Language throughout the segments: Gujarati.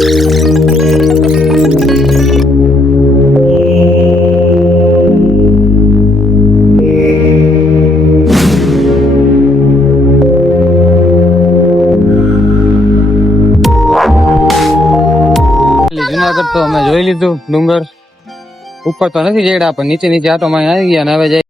જુનાગઢ તો અમે જોઈ લીધું ડુંગર ઉપર તો નથી જેડા પણ નીચે નીચે આટો માં આવી ગયા ને હવે જાય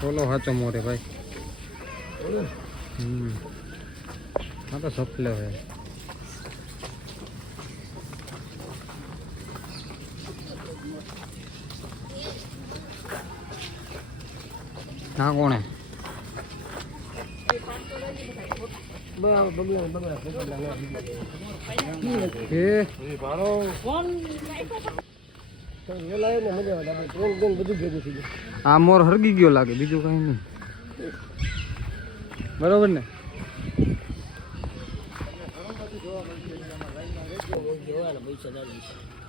બોલો હાચો મોરે ભાઈ હા તો સપલે હે હા કોણે આ મોર હરગી ગયો લાગે બીજું કઈ નહીં બરોબર ને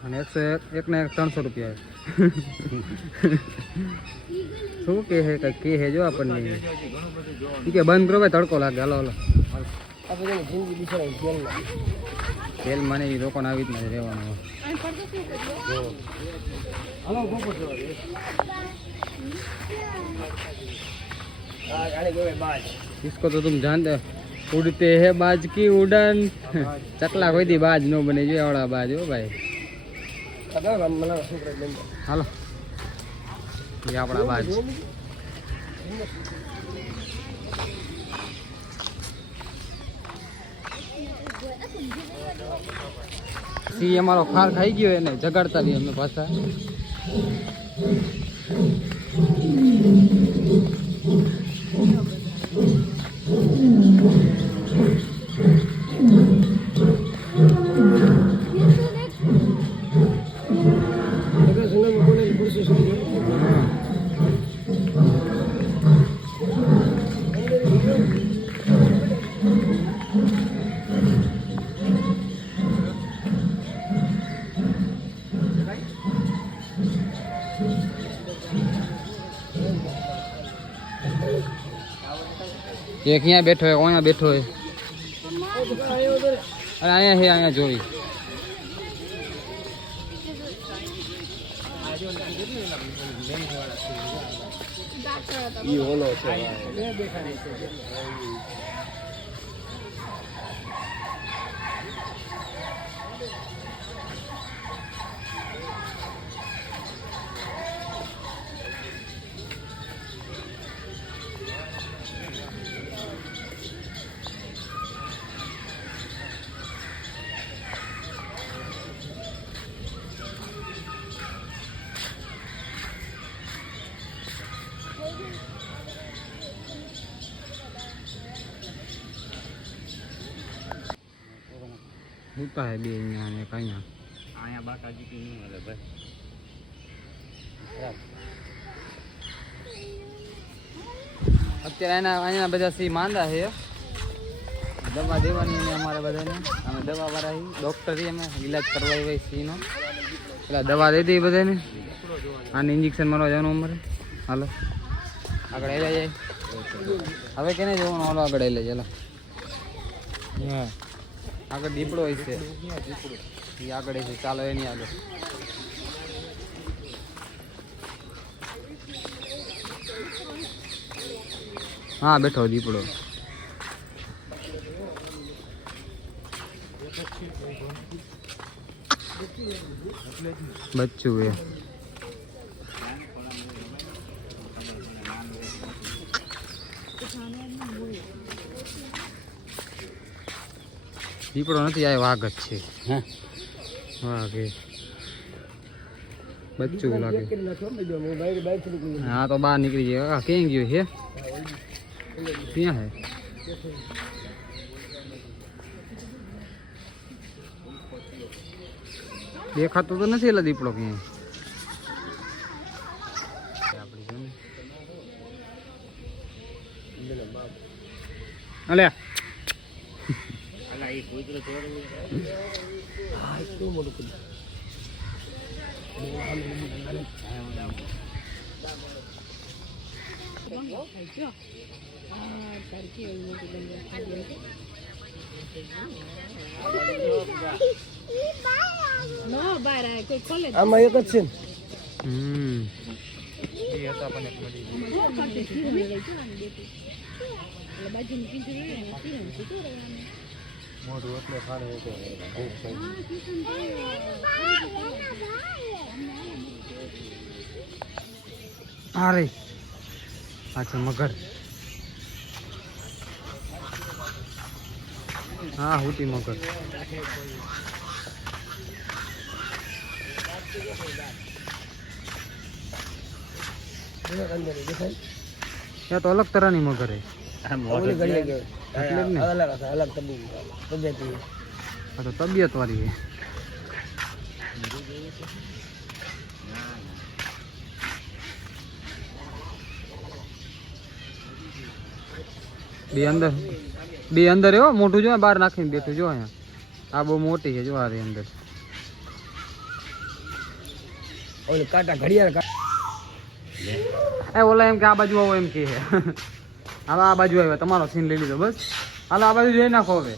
અને 101 ને 300 રૂપિયા શું કે હે કઈ કે હે જો આપણને કે બંધ કરો ભાઈ તડકો લાગે હાલો હાલો તેલ મને એ લોકો આવી જ નથી રહેવાનું इसको तो तुम जानते उड़ते हैं बाज की उड़न चकला कोई दी बाज नो बने जो आवड़ा बाज हो भाई हालो ये आपड़ा बाज सी हमारो खार खाई गयो है ने जगाड़ता भी हमें पासा एक यहाँ बैठो है वहाँ बैठो है अरे आया है आया जोई होता है बे અહીંયા ને કાયા અહીંયા બાકાજી કી નું હલે ભાઈ અત્યારે અહીંયા બધા સી માંદા છે દવા દેવાની ને અમારે બધાને અમે દવા વાળા ડોક્ટર અમે ઈલાજ કરવા હોય સીનો પેલા દવા દઈ દઈએ બધાને આને ઇન્જેક્શન મારવા જવાનું અમારે હાલો આગળ આવી જાય હવે કેને જવાનું હાલો આગળ આવી ચાલો આગળ દીપડો હોય છે એ આગળ છે ચાલો એની આગળ हाँ बैठो दीपड़ो बच्चू है दीपड़ो नहीं आए वाघ छे वाघ बच्चू लागे हाँ तो बाहर निकली जाएगा कहीं गयो है क्या है देखा तो नहीं एला दीपड़ो क्या अले આમાં એક જ છે મોઢું એટલે ખાડે अरे अच्छा मगर हाँ होती मगर या तो अलग तरह नहीं मगर है तो तबीयत वाली है बे अंदर है मोटू जो है बाहर नाखी बैठू जो है आ बहु मोटी है जो आ रही अंदर काटा घड़ियाल ए ओला एम के आ बाजू आओ एम के है હવે આ બાજુ આવ્યા તમારો સીન લઈ લીધો બસ હાલો આ બાજુ જોઈ નાખો હવે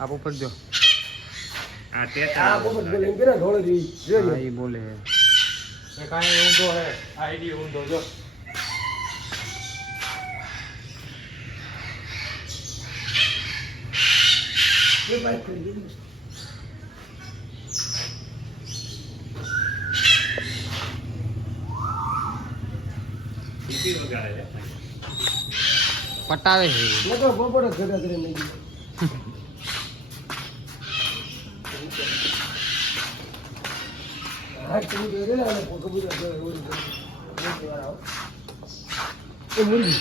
આપ ઉપર જો આ ટેટા આ પોપટ બોલે એમ કે ના ઢોળે રી જો હા એ બોલે હે એ કાઈ ઊંધો હે આઈડી ઊંધો જો ये बात कर दी ઈટી વગાડે પટાવે છે લગો પોપટ ઘડા કરે નહીં हाथ तो दे रे ना कबूतर दे वो मुर्गी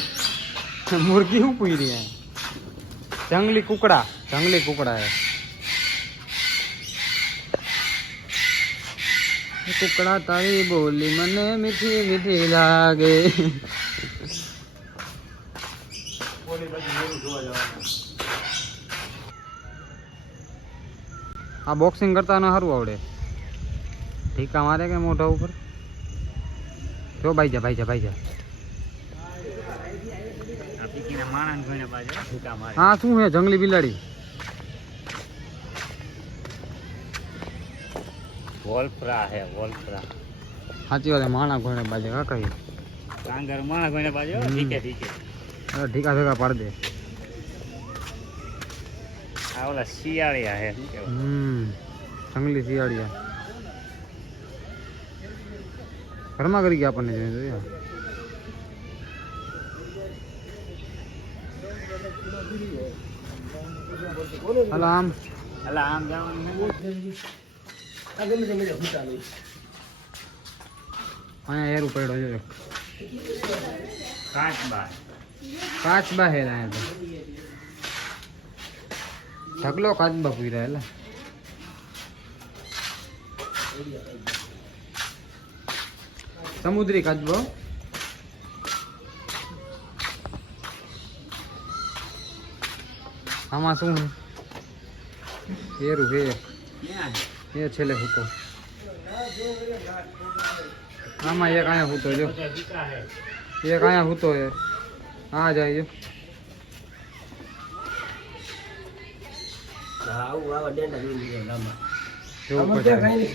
मुर्गी हूँ पी रही है जंगली कुकड़ा है कुकड़ा तारी बोली मने मीठी मीठी लागे आ बॉक्सिंग करता ना हारू आवड़े टीका मारे के मोटा ऊपर जो भाई जा हाँ शू है जंगली बिलाड़ी वोल्फ्रा है वोल्फ्रा साची वाले माना घोड़े बाजे का कही कांगर माना घोड़े बाजे ठीक है अरे ठीका भेगा पड़ दे आ वाला शियालिया है जंगली शियालिया घरमा करी गया अपन ने हेलो आम जाओ आगे में जमे हुटा नहीं आया यार ऊपर जो काच बा है ना तो ઢગલો કાચબા પૂર્યા એટલે સમુદ્રી કાચબો આમાં શું એરું એ છેલ્લે હૂતો આમાં એક અહીંયા હૂતો જો એક અહીંયા હૂતો એ હા જાય આવું આવા ડેન્ડા જોઈ લીધા ગામમાં જો આમાં ઉપર ક્યાં જાય. કાંઈ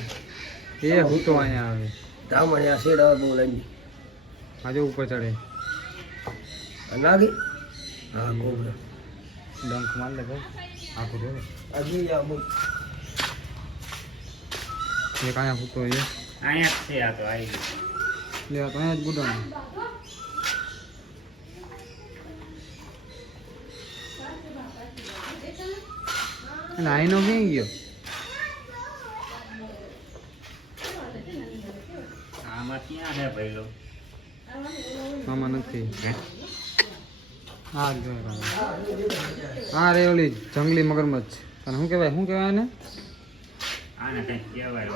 નહીં. એ હૂતો અહીંયા આવે ધામણ આ શેડ આવે બહુ લાગી આજે ઉપર ચડે લાગી હા કોબરા ડંક માર લે ભાઈ આખું જો હજી આ બહુ એક અહીંયા હૂતો એ અહીંયા છે આ તો આવી લે આ તો અહીંયા જ ગુડાનું અને આઈનો ક્યાં ગયો આમાં ક્યાં છે ભાઈલો આમાં નથી હા જો હા રે ઓલી જંગલી મગરમચ્છ અને શું કહેવાય એને આને કંઈક કહેવાય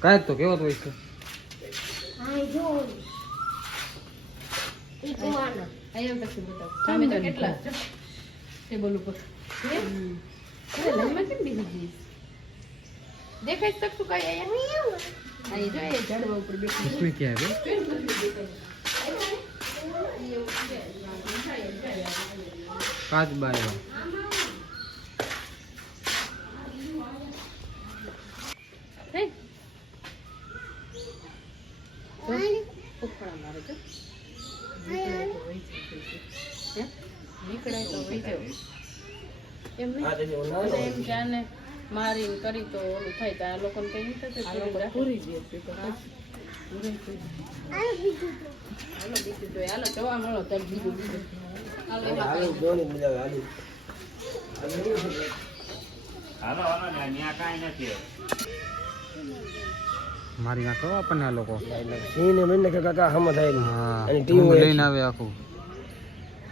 કાંઈ તો કેવો તો હોય છે इसमें क्या है काच बाय મારી કરી તો ઓલું થાય તો આ લોકોને કઈ નહીં થશે પૂરી દે હાલો બીજું જોઈએ હાલો જોવા મળો તો બીજું હાલો જોની મજા આવે હાલો હાલો ને ત્યાં કાંઈ નથી મારી નાખો આપણને આ લોકો સિંહ ને મને કે કાકા હમ થાય હા અને ટીમ ટીમ લઈને આવે આખું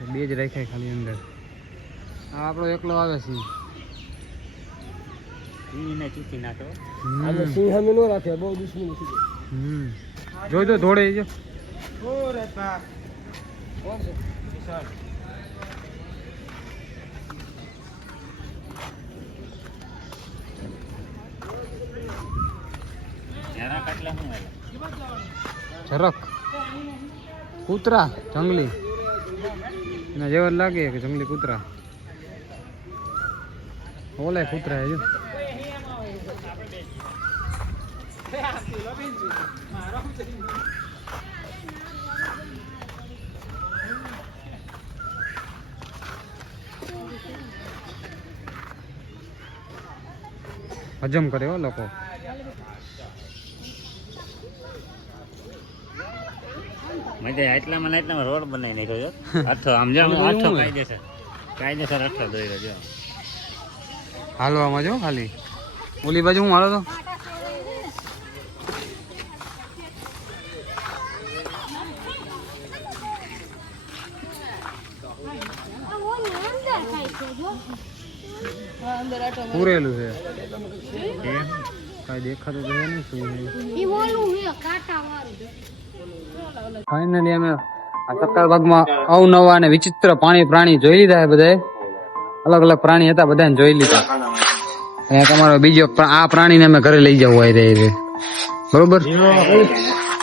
બે જ રાખાય ખાલી અંદર આ આપણો એકલો આવે છે એને ચૂકી નાખો આપણે સિંહ સામે ન રાખે બહુ દુશ્મની છે જોજો ધોળે જો એના કટલા શું આવે ઝરક કૂતરા જંગલી ના જેવા જ લાગે કે જંગલી કૂતરા ઓલા કૂતરા હે જો હજમ કરે હો લોકો મજા એટલામાં રોડ બનાવી નાખ્યો છે અઠો આમ જામ અઠો કાયદેસર અઠો દોઈ રહ્યો હાલવામાં જો ખાલી ઓલી બાજુ હું હાલો તો પૂરેલું છે કઈ દેખાતું તો છે નહીં શું ફાઇનલી અમે આ સક્કરબાગમાં અવનવા અને વિચિત્ર પ્રાણી જોઈ લીધા છે બધાએ અલગ અલગ પ્રાણી હતા બધાને જોઈ લીધા અને એક અમારો બીજો આ પ્રાણીને અમે ઘરે લઈ જવું આવી રહી છે બરોબર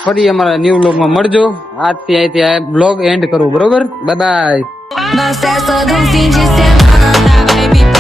ફરી અમારા ન્યુ બ્લોગમાં મળજો આજથી અહીંથી આ બ્લોગ એન્ડ કરું બરોબર bye bye Mas essa dancinha de semana vai me